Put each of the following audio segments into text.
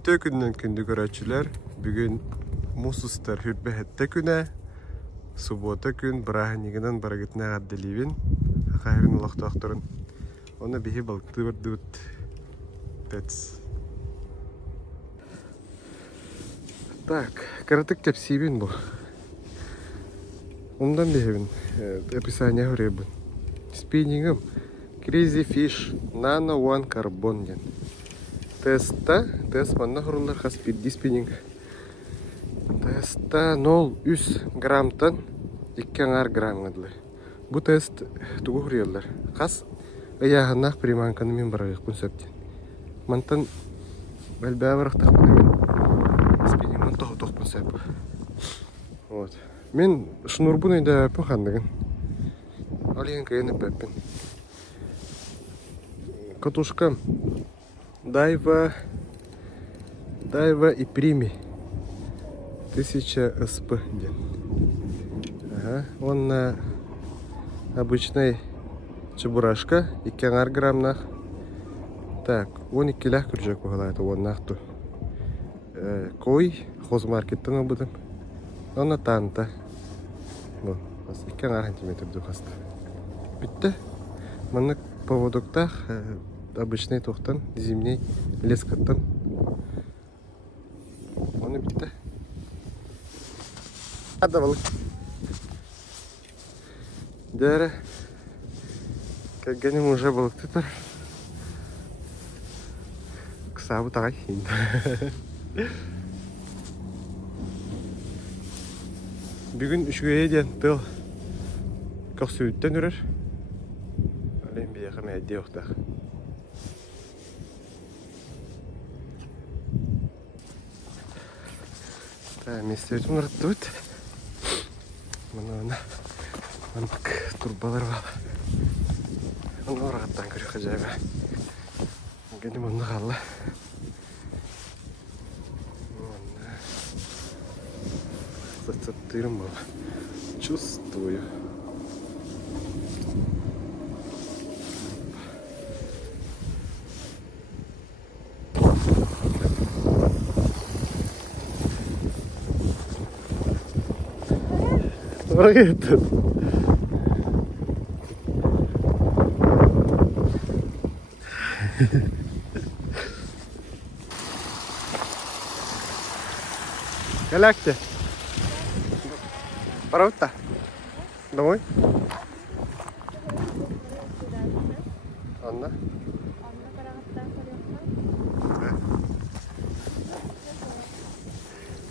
Bütün günden kündü görücüler. Bugün musustar hürbehette güne. Subota gün bırahanigiden baragitne gaddelibin. Hayırın Allah doktorun. Ona bihi balıktı bir dut. That's. Так, короткий тепсибин был. Ondan bihibin. Описание говорю. Спиннингом. Crazy Fish Nano One Carbon ден. Тест манна хурулар хас пидди спиннинг. Теста 0,3 граммтан 2 грамм гадлар. Bu тест тугу хурулар. Хас аяғанақ приманканы мен барайық күн сөптен. Мантан бәлбәварық тақпыны мен спиннингман тоқ-тоқпын сөп. Вот. Мен шнурбун өйді әпін қандығын. Алиен кайын әппін. Катушка Дайва и Прими 1000 СП. Ага. Он на обычной чебурашка 2 граммнах. Так, он и килях күржек бұғалайды он нақту. Кой хозмаркеттің обыдым. Она танта. Вот, 2 сантиметр дұқасты. Бітті. Мұны поводоктах обычный тоқтан, зимний лескаттан. Оны бітті. Ада балык. Дәрі. Кәгенім уже балықты тұр. Қысабы тағай. Бүгін үшгөйе ден тыл көксүйіттен үрір. Олен бейеқі мәдде оқтақ. Местебетім ұрытты өт. Мұны антық турбалар балы. Оны орағаттан көрі қажайбы. Генім оны қалды. Зацаттырым балы. Чувствую. Привет. Галакте. Пора-то. Домой? Анна?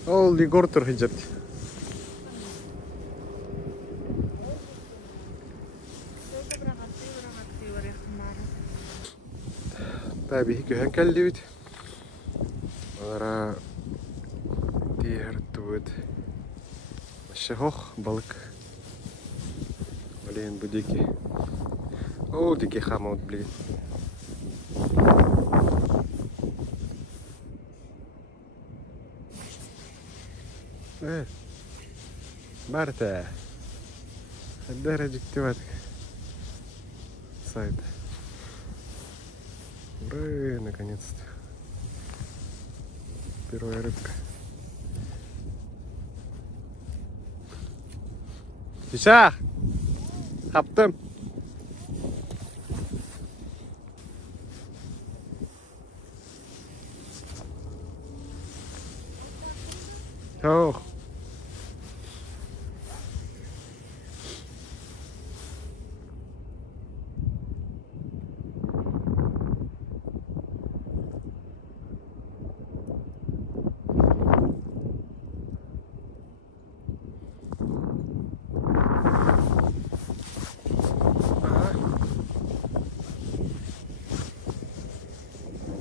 Ол Егор тұрғы жепті. Päivihin köhän källivyt. Olara tiedärtuvat. Masha hoch balık. Alleen bu diki. Oh diki hamot bli. Marta. Derece var. Сайт. Ура, наконец-то. Первая рыбка. Иша! Хаптым. Ох.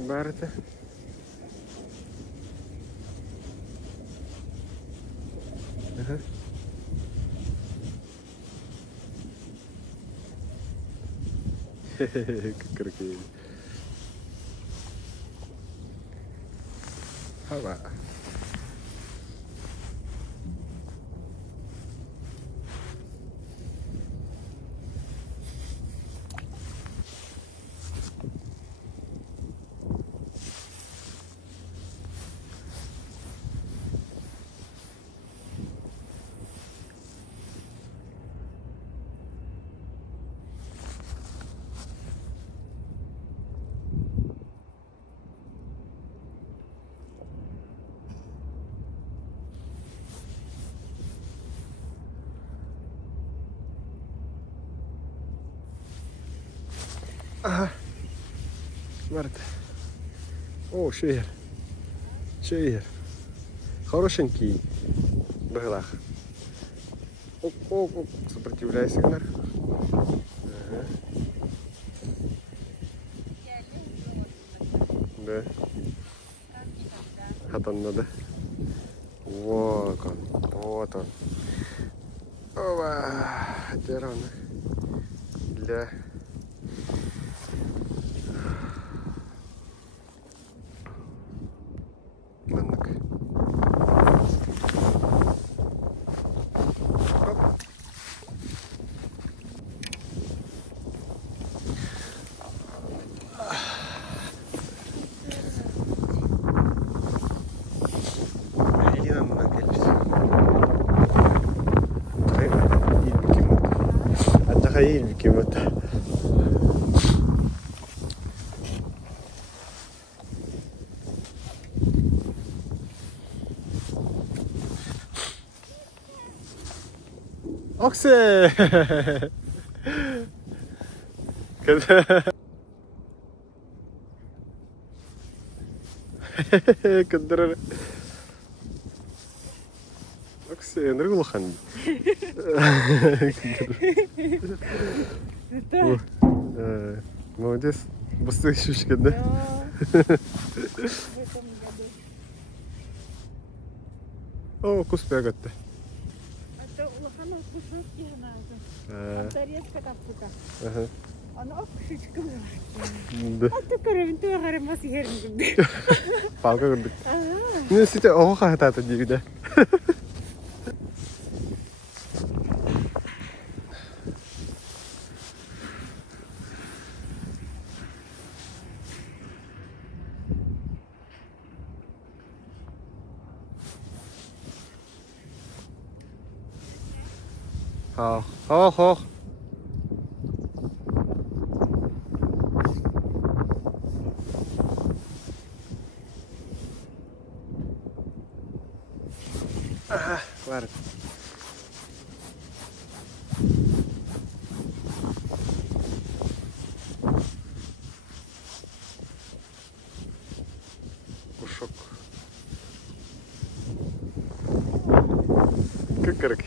Барыты. Ага. Хе-хе-хе, как красиво. Хава. Ага. Март. О, шеер. Шеер. Хорошенький. Быглах. Оп. Сопротивляйся, Гнар. Ага. Да. Хатан надо. Вот он. Вот он. Ова. Теперь он для манок. Hayır hükümeti. Okse. Kadar. Okse, nerede kan? Молодец. Быстрее щучка, да? В этом году. О, кус бегать-то. Это улахана кусочки надо. Тарелка капута. Ага. Она кусочка. Да. А ты короче, ты гармас ернг. Палка гордык. Ну, сейчас оха хатата дигда. Хоох. Ага, ладно. Кушок. Кыкырык.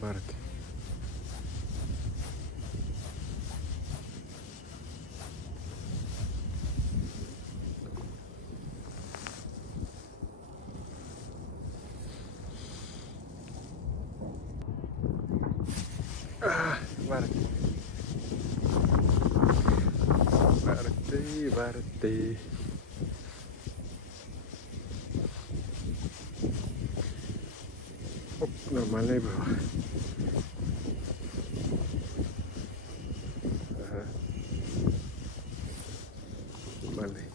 Барт. Барт. Барты. Оп, нормальный был. Ага. Нормальный.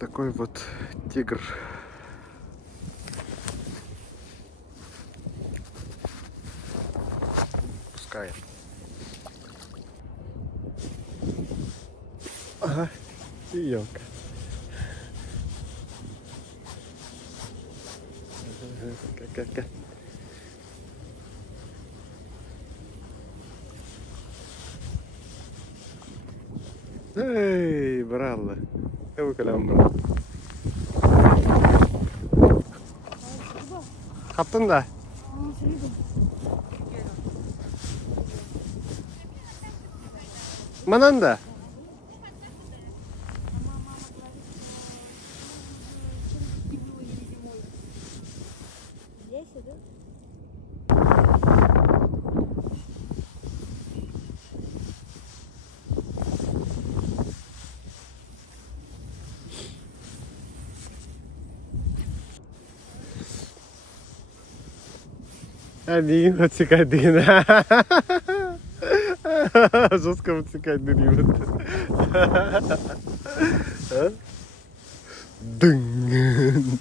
Такой вот тигр. Пускай. Ага, и елка. Ка-ка-ка. Эй, бралла. Эвы калям брал. Каптын да? Манан да? Ні, оцікай дина. Жорстко оцікай дина. Динг.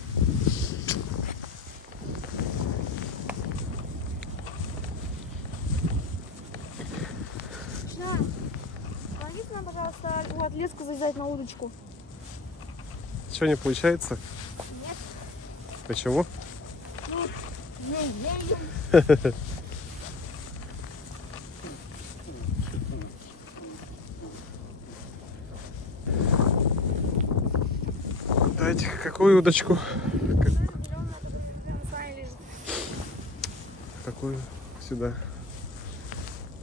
Помогите нам, пожалуйста, у отлеска залезать на удочку. Что, не получается? Нет. Почему? Ну, не знаю. Дайте какую удочку? Какую? Сюда.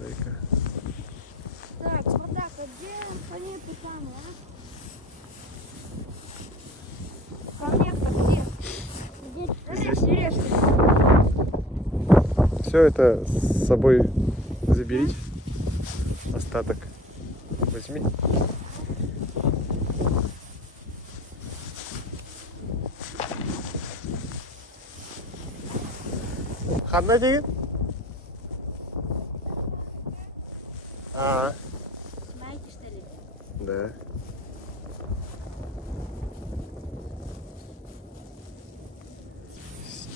Дай-ка. Так, Спартак, а где планеты там, а? Коннектор где? Здесь. Все это с собой заберите. Остаток возьми. Ханна деген? Знаете, что ли? Да.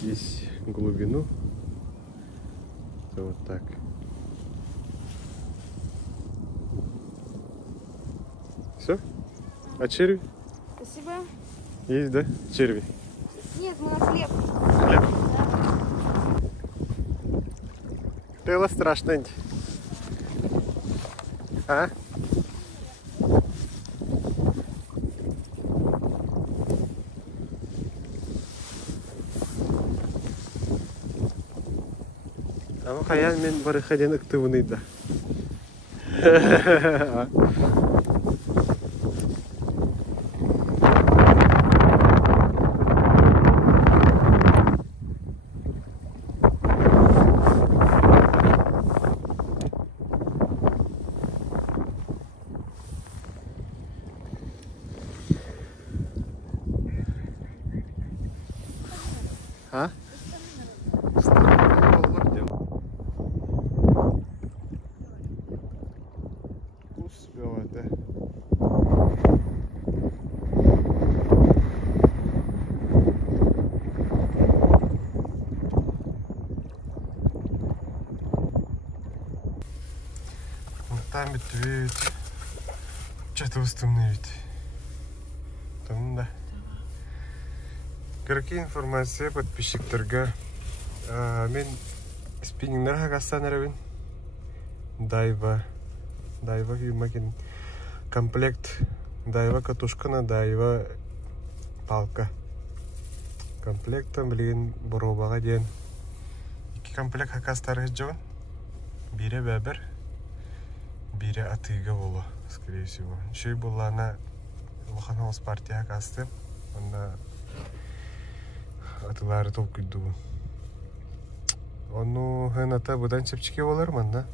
Здесь глубину. Вот так. Все? А черви? Спасибо. Есть, да? Черви. Нет, мы на хлеб. Хлеб. Было страшно. А? Ama hayal men barıkaden ıktığınıydı. Ha? Там ведь что-то устумный. Там да. Какие информации подписчиктарга? Мен спиннингнер хагастан дайва юмакен комплект дайва катушкана дайва палка комплектом блин боробага ден 2 комплект хакастары жон бире бәбір бире атыга болу скорее всего шей булана лоханос партия хакасты онда атылары топ күдді бұл. Оны хыната бұдан чепчіке болар манда.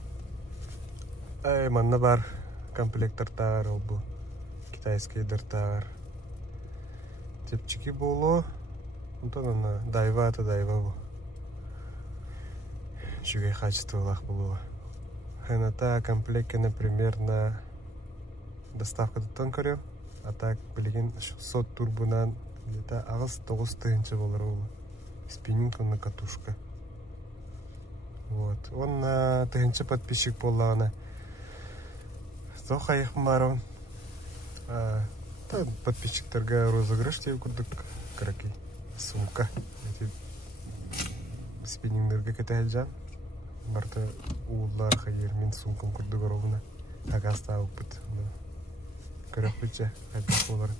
Манда бар комплектартар ол бұл. Китайскайдартар. Чепчіке болу. Онтан ана дайва аты дайва бұл. Жүгей қачыты олақ болуға. Хыната комплекті, например, на доставка тұттан көрем. А так білген сот турбунан где-то ағыз 9 тыгынчы болар ол. Спиннинг на катушка. Вот. Он на тыгынчы подписчик болағына. Соқа ехмарон. Подписчиктарға розыгрыш деп күрдік. Кракей. Сумка. Спиннингдерге кетәл жан. Барта уыллар хайыр мен сумкам күрдік оровына. Агаста ауып бұд. Көрек бүтші. Қайдақ боларын.